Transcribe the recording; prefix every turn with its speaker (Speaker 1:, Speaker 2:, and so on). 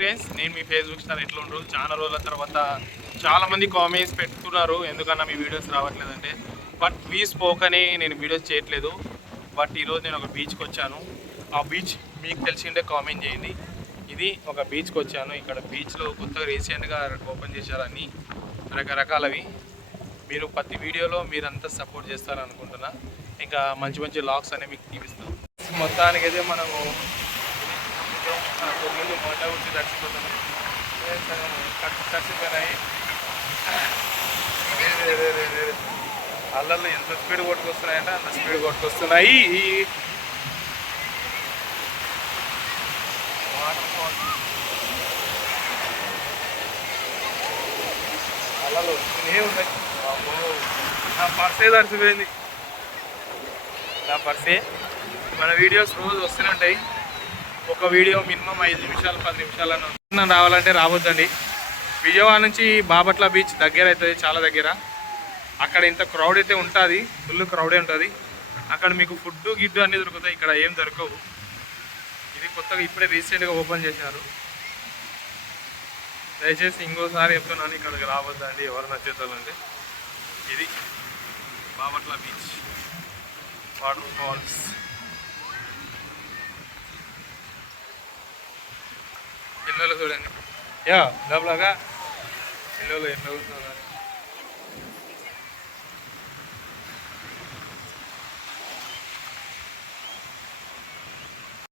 Speaker 1: Friends నేను మీ Facebook star ఎట్లా ఉండరు చాలా రోజుల తర్వాత చాలామంది కామెంట్స్ పెట్టుకున్నారు ఎందుకన్నా మీ వీడియోస్ రావట్లేదంటే. బట్ వీ స్పోక్ అని నేను వీడియోస్ చేయట్లేదు. బట్ ఈరోజు నేను ఒక బీచ్కి వచ్చాను. ఆ బీచ్ మీకు తెలిసిందే కామెంట్ చేయండి. ఇది ఒక బీచ్కి వచ్చాను. ఇక్కడ బీచ్లో కొత్తగా రీసెంట్గా ఓపెన్ చేశారని రకరకాలవి. మీరు ప్రతి వీడియోలో మీరంతా సపోర్ట్ చేస్తారని అనుకుంటున్నా ఇంకా మంచి మంచి లాక్స్ అనేవి మీకు చూపిస్తాం. మొత్తానికి అయితే మనము పొద్దున్న వచ్చి తడిసిపోతున్నాయి తడిసిపోయినాయి రే, రే, ఎంత స్పీడ్ కొట్టుకొస్తున్నాయంటే అంత స్పీడ్ కొట్టుకొస్తున్నాయి. వాటర్ ఫాల్స్ అల్లలు వస్తూనే ఉన్నాయి. నా పర్సే తరిచిపోయింది నా పర్సే. మన వీడియోస్ రోజు వస్తూనే ఉంటాయి. ఒక వీడియో మినిమం ఐదు నిమిషాలు పది నిమిషాలను రావాలంటే రావద్దండి. విజయవాడ నుంచి బాపట్ల బీచ్ దగ్గర అవుతుంది చాలా దగ్గర. అక్కడ ఇంత క్రౌడ్ అయితే ఉంటుంది ఫుల్ క్రౌడే ఉంటుంది. అక్కడ మీకు ఫుడ్ గిడ్డు అన్నీ దొరుకుతాయి ఇక్కడ ఏం దొరకవు. ఇది కొత్తగా ఇప్పుడే రీసెంట్గా ఓపెన్ చేశారు. దయచేసి ఇంకోసారి చెప్తున్నాను ఇక్కడికి రావద్దండి ఎవరు నచ్చేతారంటే ఇది Bapatla beach water falls. చూడండి యా లోపలగా ఎన్నోళ్ళు ఎన్నో కూర్చున్నారు